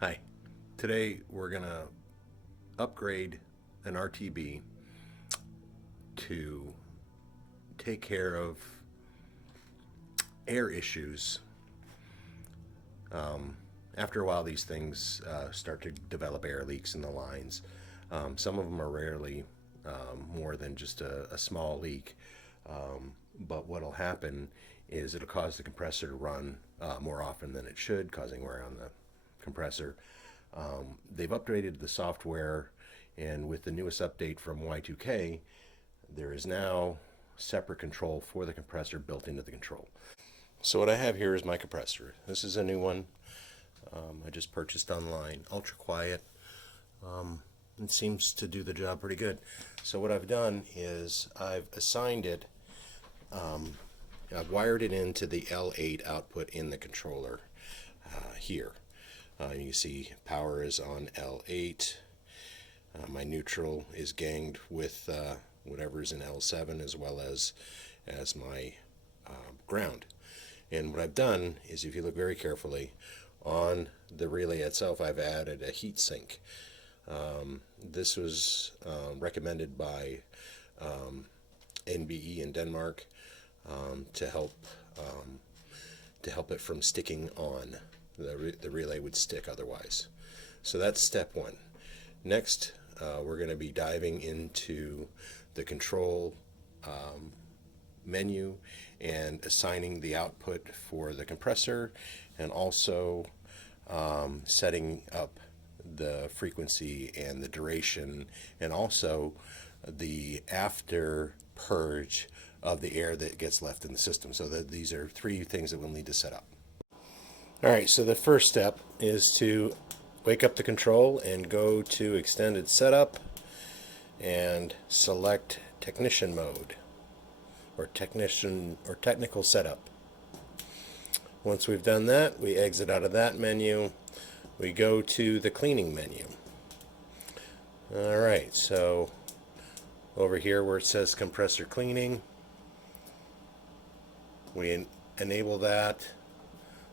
Hi. Today we're going to upgrade an RTB to take care of air issues. After a while, these things start to develop air leaks in the lines. Some of them are rarely more than just a small leak, but what will happen is it'll cause the compressor to run more often than it should, causing wear on the compressor. They've upgraded the software, and with the newest update from Y2K, there is now separate control for the compressor built into the control. So what I have here is my compressor. This is a new one I just purchased online. Ultra quiet. It seems to do the job pretty good. So what I've done is I've assigned it, I've wired it into the L8 output in the controller here. You can see power is on L8. My neutral is ganged with whatever's in L7, as well as my ground. And what I've done is, if you look very carefully, on the relay itself I've added a heat sink. This was recommended by NBE in Denmark to help it from sticking on. The relay would stick otherwise. So that's step one. Next, we're going to be diving into the control menu and assigning the output for the compressor, and also setting up the frequency and the duration, and also the after purge of the air that gets left in the system. So that these are three things that we'll need to set up. Alright, so the first step is to wake up the control and go to extended setup and select technician mode, or technical setup. Once we've done that, we exit out of that menu. We go to the cleaning menu. Alright, so over here where it says compressor cleaning, we enable that.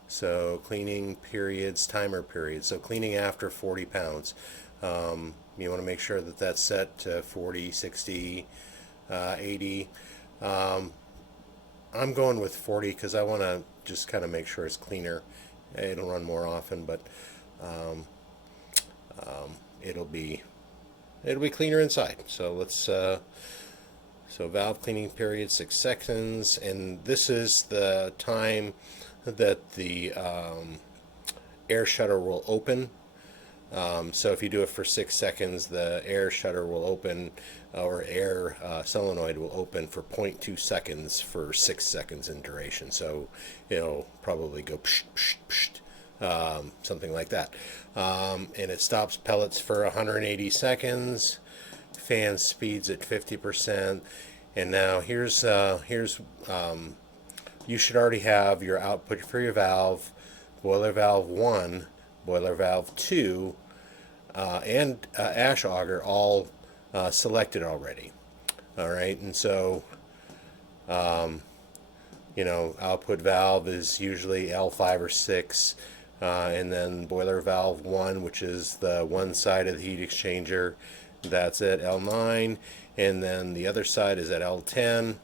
So cleaning periods, timer periods. So cleaning after 40 pounds. You want to make sure that that's set to 40, 60, 80. I'm going with 40 because I want to just kind of make sure it's cleaner. It'll run more often, but it'll be cleaner inside. So let's so valve cleaning period 6 seconds, and this is the time that the air shutter will open. So if you do it for 6 seconds, the air shutter will open, or air solenoid will open for 0.2 seconds for 6 seconds in duration. So it'll probably go psh, psh, psh, something like that. And it stops pellets for 180 seconds. Fan speeds at 50%. And now here's you should already have your output for your valve, boiler valve 1, boiler valve 2, and ash auger all selected already. Alright, and so output valve is usually L5 or 6, and then boiler valve 1, which is the one side of the heat exchanger, that's at L9, and then the other side is at L10.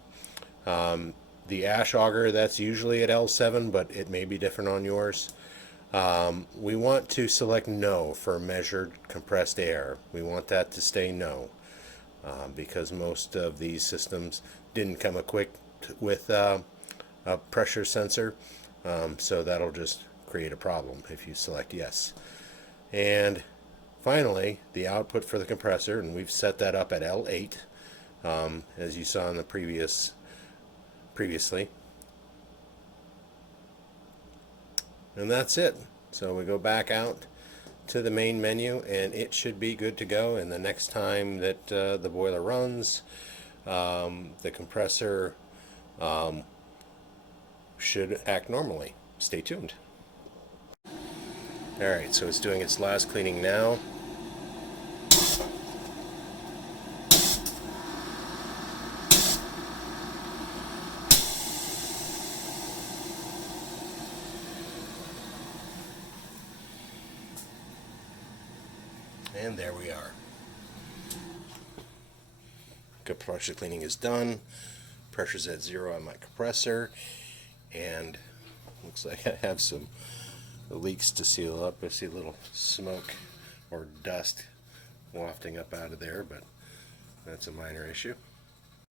The ash auger, that's usually at L7, but it may be different on yours. We want to select no for measured compressed air. We want that to stay no, because most of these systems didn't come equipped with a pressure sensor, so that'll just create a problem if you select yes. And finally, the output for the compressor, and we've set that up at L8, as you saw in the previously. And that's it. So we go back out to the main menu, and it should be good to go. And the next time that the boiler runs, the compressor should act normally. Stay tuned. Alright, so it's doing its last cleaning now. And there we are. Compressor cleaning is done. Pressure's at 0 on my compressor, and looks like I have some leaks to seal up. I see a little smoke or dust wafting up out of there, but that's a minor issue.